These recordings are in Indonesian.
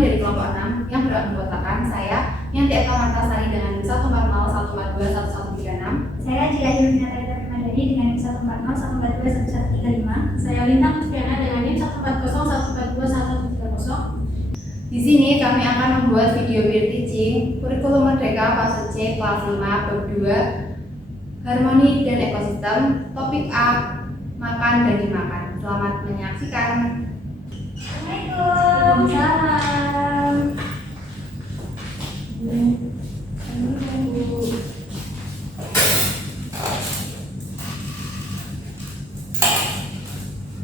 kami dari kelompok 6 yang beranggotakan saya Yanti Eka Martasari dengan 140 142 1136. Saya Jika Yunita Madani dengan 140 142 1135. Saya Lintang Triana dengan NIM 140 142 1130. Di sini kami akan membuat video peer teaching kurikulum Merdeka fase C kelas 5 bab 2 harmoni dan ekosistem, topik A makan dan dimakan. Selamat menyaksikan. Assalamualaikum. Salam.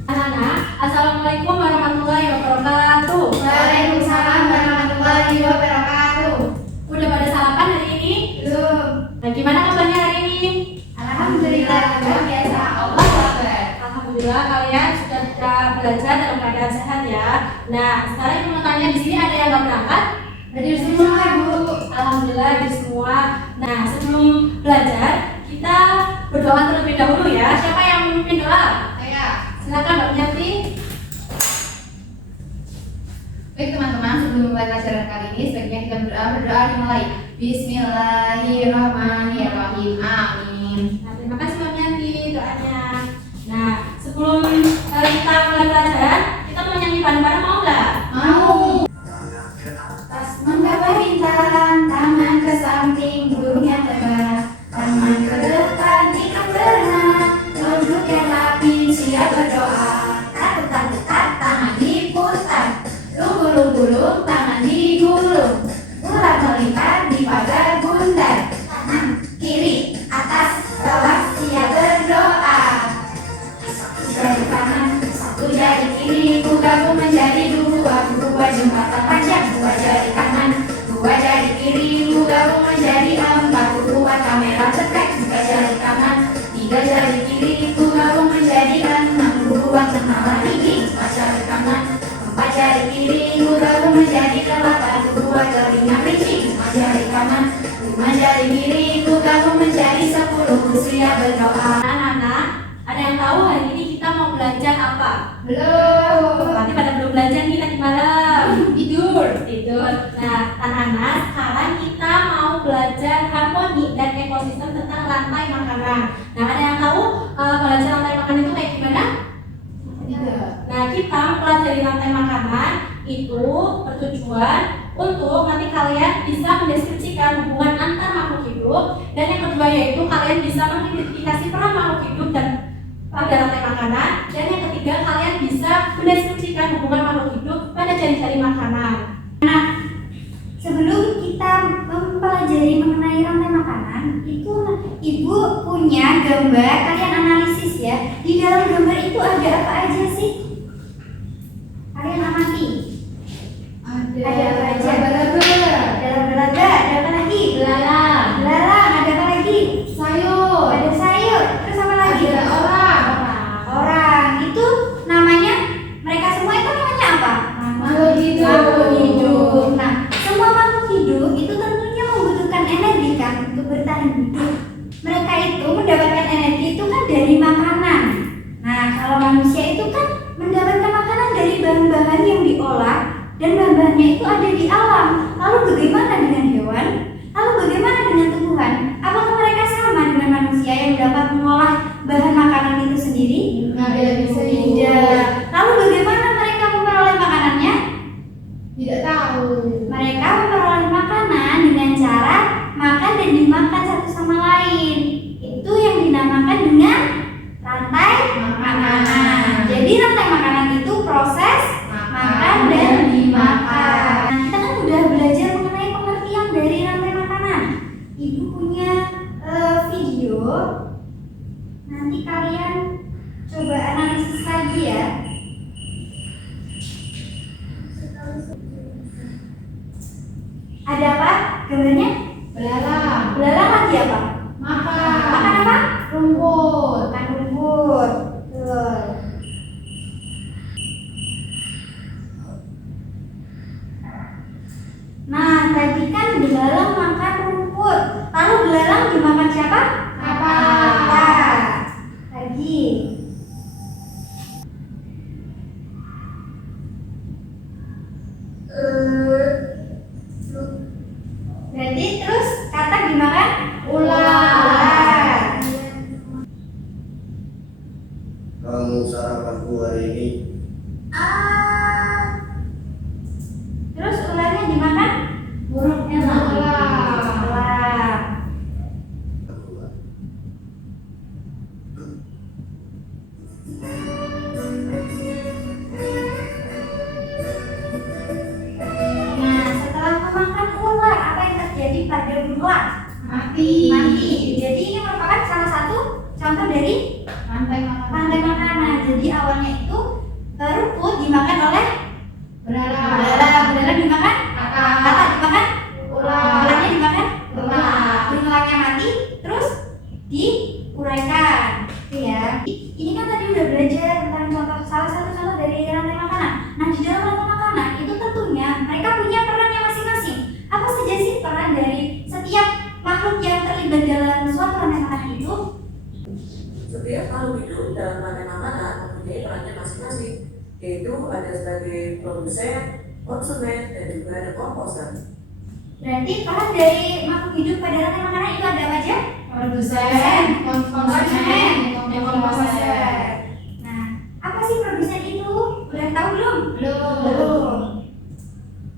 Anak-anak, Assalamualaikum warahmatullahi wabarakatuh. Waalaikumsalam warahmatullahi wabarakatuh. Udah pada sarapan hari ini? Belum. Nah, gimana kabarnya hari ini? Alhamdulillah luar biasa. Allah Akbar. Alhamdulillah kalian sudah bisa belajar dalam keadaan sehat ya. Nah, sekarang yang mau tanya di sini ada yang nggak berangkat? Hadir semua Bu. Alhamdulillah hadir semua. Nah, sebelum belajar kita berdoa terlebih dahulu ya. Siapa yang memimpin doa? Saya. Silakan Mbak Yanti. Baik teman-teman, sebelum mulai pelajaran kali ini sebaiknya kita berdoa dimulai. Bismillahirrahmanirrahim. Amin. Nah, terima kasih Mbak Yanti doanya. Nah, sebelum kita mulai pelajaran, kita mau nyanyi bareng-bareng mau nggak? Mau. Tas menggapai bintang, tangan ke samping, burungnya terbang, tangan ke depan, ikan berenang, duduknya rapi, siap berdoa. Takut, tangan diputar, lunggu-lunggu, tangan digulung, ular melipar di pagar bundar, kanan, kiri, atas, bawah, siap berdoa. Jari kanan, satu jari kiri, ku gabung menjadi dua jembatan panjang, dua jari kanan, dua jari kiri, ku gabung menjadi empat, ku buat kamera dekat, tiga jari kanan, tiga jari kiri, ku gabung menjadi enam, ku buat kenalan gigi, empat jari kanan, empat jari kiri, ku gabung menjadi delapan, ku buat telinga rinci, lima jari kanan, lima jari kiri, ku gabung menjadi 10, ku siap berdoa. Anak-anak, ada yang tahu hari ini kita mau belajar apa? Belum. Berarti pada belum belajar nih tadi malam. Tidur. Nah, anak-anak, sekarang kita mau belajar harmoni dan ekosistem tentang rantai makanan. Nah, ada yang tahu belajar rantai makanan itu kayak gimana? Tidak. Nah, kita mempelajari rantai makanan itu bertujuan untuk nanti kalian bisa mendeskripsikan hubungan antar makhluk hidup, dan yang kedua yaitu kalian bisa mengidentifikasi peran makhluk hidup dan pada rantai makanan, dan yang ketiga kalian bisa mendeskripsikan hubungan makhluk hidup pada jari-jari makanan. Sebelum kita mempelajari mengenai rantai makanan, itu Ibu punya gambar, kalian analisis ya. Di dalam gambar itu ada apa aja sih? Kalian amati. Ada apa aja? Ada laba-laba, ada apa lagi? Belalang, Ada apa lagi? Sayur. Ada sayur, terus apa lagi? Ada orang. Orang itu namanya, mereka semua itu namanya apa? Makhluk hidup. Makhluk hidup. Nah, semua makhluk hidup itu tentunya membutuhkan energi kan untuk bertahan hidup. Mereka itu mendapatkan energi itu kan dari makanan. Nah, kalau manusia itu kan mendapatkan makanan dari bahan-bahan yang diolah, dan bahan-bahannya itu ada di alam. Lalu bagaimana dengan hewan? Lalu bagaimana dengan tumbuhan? Apakah mereka sama dengan manusia yang dapat mengolah bahan makanan itu sendiri? Tidak bisa. Tidak. Lalu bagaimana mereka memperoleh makanannya? Tidak tahu. Mereka memperoleh makanan dengan cara makan dan dimakan satu sama lain. Itu yang dinamakan dengan rantai makanan. Jadi rantai makanan itu proses makan dan dimakan. Nah, kita kan udah belajar mengenai pengertian dari rantai makanan. Ibu punya video. Nanti kalian coba analisis lagi ya. Ada apa gambarnya? Belalang. Belalang lagi apa? Makan. Makan apa? Rumput. Makan rumput. Betul. Nah, tadi kan belalang makan rumput. Lalu belalang dimakan siapa? Apa? Lagi. contoh dari rantai makanan. Jadi awalnya itu rumput dimakan oleh belalang dimakan kata dimakan ulangnya dimakan burung elaknya mati terus diuraikan. Itu ya. Ini kan tadi udah belajar tentang contoh salah satu contoh dari rantai makanan. Nah, di dalam rantai makanan itu tentunya mereka punya perannya masing-masing. Apa saja sih peran dari setiap makhluk yang terlibat dalam suatu rantai makanan itu? Setiap makhluk hidup dalam rantai makanan mempunyai perannya masing-masing, yaitu ada sebagai produsen, konsumen, dan juga ada komposer. Berarti peran dari makhluk hidup pada rantai makanan itu ada apa aja? Produsen, konsumen, dan komposer. Nah, apa sih produsen itu? Udah tahu belum? Belum.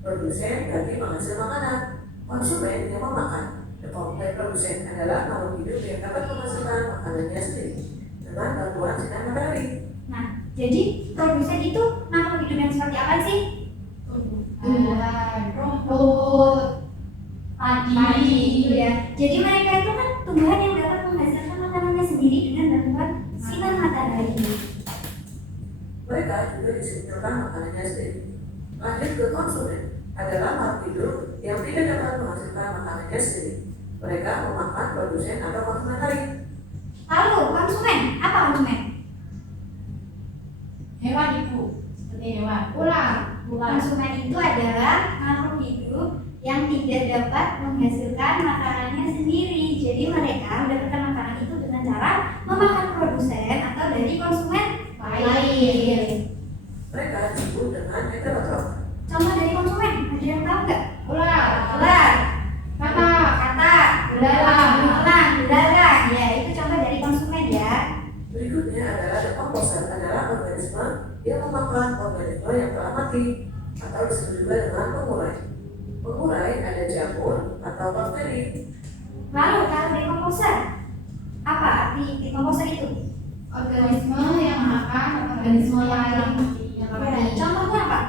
Produsen berarti menghasil makanan, konsumen yang memakan. Dan produsen adalah makhluk hidup yang dapat menghasilkan makanannya sendiri dengan bantuan sinar matahari. Nah, jadi produsen itu makhluk hidup yang seperti apa sih? Rumput, padi. Ya. Jadi mereka itu kan tumbuhan yang dapat menghasilkan makanannya sendiri dengan bantuan sinar matahari. Mereka juga disinyakan makanannya sendiri. Lanjut ke konsumen adalah makhluk hidup yang tidak dapat menghasilkan makanannya sendiri. Mereka memakan produsen atau konsumen lain. Lalu konsumen, apa konsumen? Hewan ibu, seperti hewan. Ular. Konsumen itu adalah makhluk hidup yang tidak dapat menghasilkan makanannya sendiri. Jadi mereka mendapatkan makanan itu dengan cara memakan produsen atau dari konsumen lain. Mereka disebut dengan heterotrof. Contoh dari konsumen, ada yang tahu nggak? Ular. Kata, belalang. Ya, itu contoh dari konsumen ya. Berikutnya adalah dekomposer adalah organisme yang memakan organisme yang telah mati atau disebut juga dengan pengurai. Pengurai ada jamur atau bakteri. Lalu kalau dekomposer, apa arti dekomposer itu? Organisme yang makan organisme lain. Ya, contohnya apa?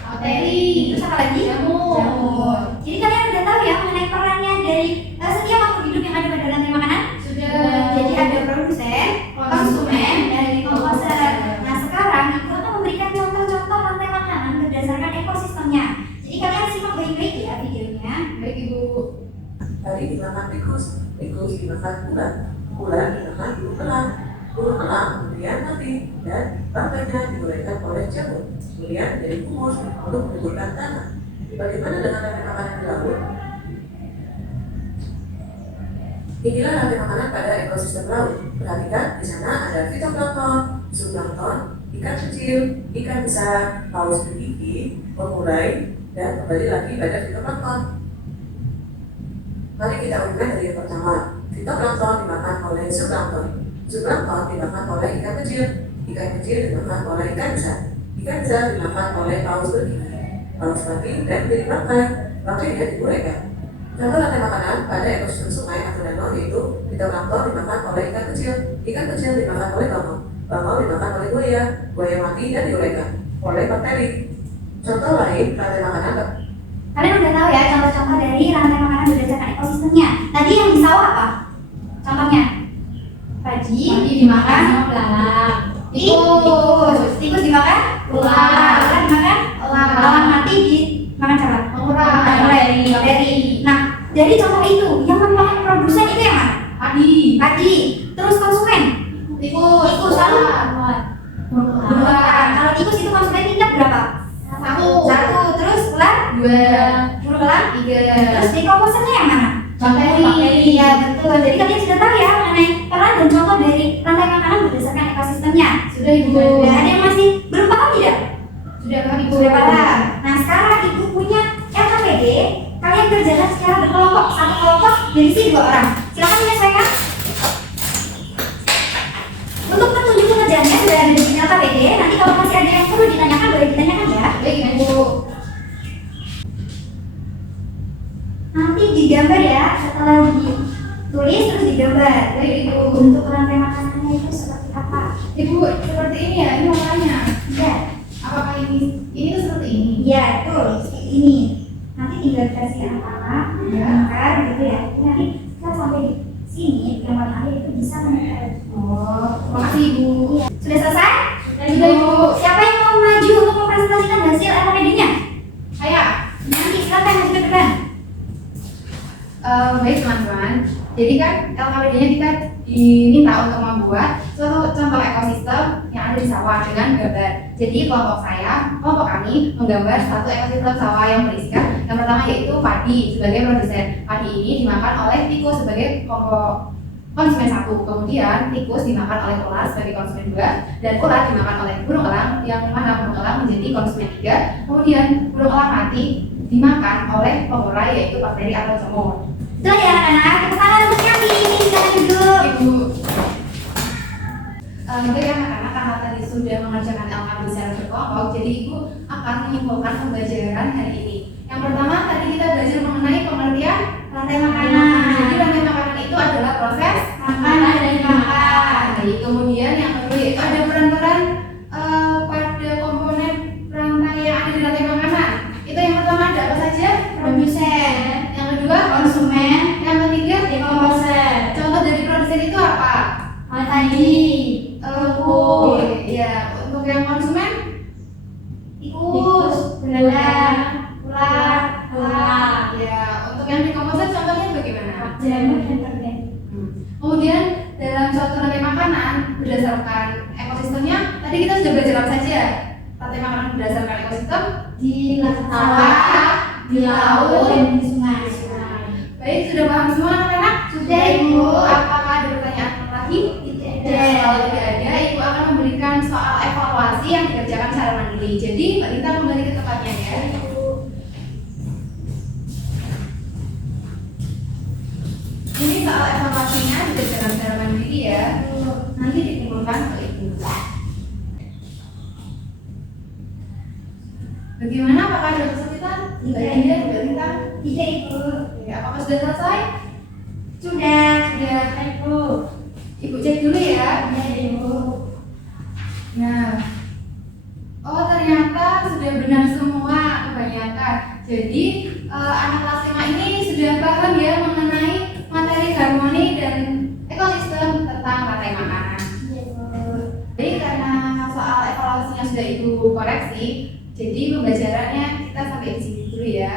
Bakteri. Terus apa lagi? Jamur. Jadi kalian udah tahu ya mengenai perannya dari setiap makhluk hidup yang ada pada rantai makanan? Sudah. Jadi ada produsen, konsumen, dan dekomposer. Nah sekarang Ibu akan memberikan contoh-contoh rantai makanan berdasarkan ekosistemnya. Jadi kalian simak baik-baik ya videonya. Baik ibu. Tadi dimakan tikus dimakan ular dimakan burung elang kemudian mati dan bangkainya digorengkan oleh jamur. Kemudian jadi humus untuk menyuburkan tanah. Bagaimana dengan rantai makanan di laut? Inilah rantai makanan pada ekosistem laut. Perhatikan di sana ada fitoplankton, zooplankton, ikan kecil, ikan besar, paus bergigi, pengurai, dan kembali lagi pada fitoplankton. Mari kita urutkan dari yang pertama. Fitoplankton dimakan oleh zooplankton. Zooplankton dimakan oleh ikan kecil dimakan oleh ikan besar dimakan oleh paus bergigi. Paus mati dan menjadi bangkai digorengkan. Contoh rantai makanan pada ekosistem sungai atau danau yaitu fitoplankton dimakan oleh ikan kecil dimakan oleh bangau dimakan oleh buaya mati dan digorengkan oleh bakteri. Contoh lain rantai makanan. Kalian udah tahu ya contoh-contoh dari rantai makanan berdasarkan ekosistemnya. Tadi yang di sawah apa? Contohnya? Padi dimakan sama belalang. Tikus dimakan? Ular dimakan? Belalang mati dimakan siapa? Dari. Nah, dari contoh itu yang merupakan produsen itu yang mana? Padi. Terus konsumen? Tikus. Lalu? Ular. Kalau tikus itu konsumen tingkat berapa? 1. Terus ular? 2. Burung elang? 3. Terus dekomposernya yang mana? Bakteri. Ya betul. Jadi kalian sudah tahu ya mengenai peran dan contoh dari rantai makanan berdasarkan ekosistemnya. Sudah ibu. Ada yang masih belum paham tidak? Sudah paham ibu. Sudah paham. Nah sekarang ibu punya LKPD. Kalian kerjakan secara berkelompok. Satu kelompok berisi 2 orang. Silakan menyelesaikan. Untuk petunjuk pengerjaannya sudah ada di LKPD. Nanti kalau masih ada yang perlu ditanyakan boleh ditanyakan ya. Baik ibu. Nanti digambar ya, setelah ditulis terus digambar. Baik ibu. Untuk rantai makanannya itu seperti apa? Ibu seperti ini ya, ini warnanya. Ya, Apakah ini tuh seperti ini? ya betul seperti ini. Nanti tinggal dikasih anak-anak, gambar gitu ya. Jadi nanti kita sampai di sini gambar akhir itu bisa menempel. Oh, makasih Ibu. Sudah selesai? Sudah, Sudah Ibu. Ibu. Siapa yang mau maju untuk mempresentasikan hasil LKPD-nya? Saya. Nanti silakan maju ke depan. Baik teman-teman, jadi kan LKPD-nya kita diminta untuk membuat suatu contoh ekosistem yang ada di sawah dengan gambar. Jadi kelompok kami menggambar satu ekosistem sawah yang berisikan yang pertama yaitu padi sebagai produsen. Padi ini dimakan oleh tikus sebagai konsumen satu, kemudian tikus dimakan oleh ular sebagai konsumen dua, dan ular dimakan oleh burung elang yang mana burung elang menjadi konsumen tiga, kemudian burung elang mati dimakan oleh pengurang yaitu bakteri atau jamur. Itu ya anak-anak, tepuk tangan untuk Yati. Silakan duduk. Ibu, baik anak-anak, karena tadi sudah mengerjakan LKPD secara berkelompok, jadi ibu akan menyimpulkan pembelajaran hari ini. Yang pertama tadi kita belajar mengenai pengertian Rantai makanan. Jadi rantai makanan itu adalah proses Makan dan makan. Jadi kemudian yang kedua yaitu ada peran-peran pada komponen rantai yang ada di rantai makanan. Itu yang pertama ada apa saja? Produsen, Yang kedua konsumen, yang ketiga Dekomposer. contoh dari produsen itu apa? tadi, Ya, untuk yang konsumen tikus, belalang, ular, Ular. ya, untuk yang dekomposer contohnya bagaimana? jamur dan permen. Kemudian dalam suatu rantai makanan berdasarkan ekosistemnya tadi kita sudah belajar apa saja? Rantai makanan berdasarkan ekosistem Di sawah, di laut, dan di sungai. Baik, sudah paham semua anak-anak? Sudah, Ibu. Apakah ada pertanyaan lagi? Tidak Kalau tidak ada, Ibu akan memberikan soal evaluasi yang dikerjakan secara mandiri. Jadi, Mbak Lita kembali ke tempatnya ya. Ini soal evaluasinya dikerjakan secara mandiri ya. Nanti dikumpulkan ke Ibu. Bagaimana? Apakah ada kesulitan? Mbak Dinda, Mbak Lita? Tidak, Ibu. Ya, apakah sudah selesai? Sudah. Sudah. Ibu. Ibu cek dulu ya. Ya, Ibu. Nah, oh ternyata sudah benar semua kebanyakan. Jadi anak kelas 5 ini sudah paham ya mengenai materi harmoni dan ekosistem tentang rantai makanan. Jadi karena soal evaluasinya sudah Ibu koreksi, jadi pembelajarannya kita sampai di sini dulu ya.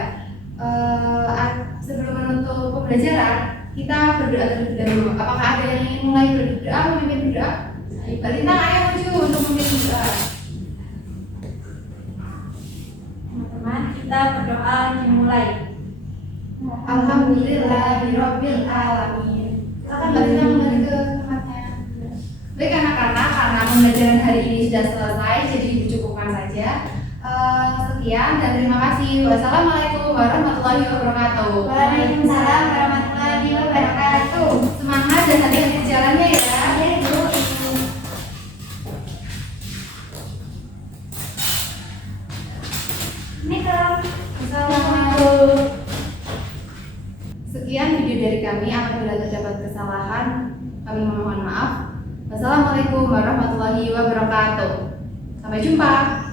Sebelum menutup pembelajaran, kita berdoa terlebih dahulu. Apakah ada yang ingin mulai berdoa, memimpin berdoa? Mbak Lintang, ayo maju untuk memimpin berdoa. Teman-teman, kita berdoa dimulai. Alhamdulillahirabbil alamin. Silakan Mbak Lintang kembali ke tempatnya. Baik anak-anak, karena pembelajaran hari ini sudah selesai, jadi dicukupkan saja. Sekian dan terima kasih. Wassalamualaikum warahmatullahi wabarakatuh. Waalaikumsalam warahmatullahi wabarakatuh. Semangat dan hati-hati di jalannya ya. Ya, Ibu. Assalamualaikum. Sekian video dari kami. Apabila terdapat kesalahan, kami mohon maaf. Wassalamualaikum warahmatullahi wabarakatuh. Sampai jumpa.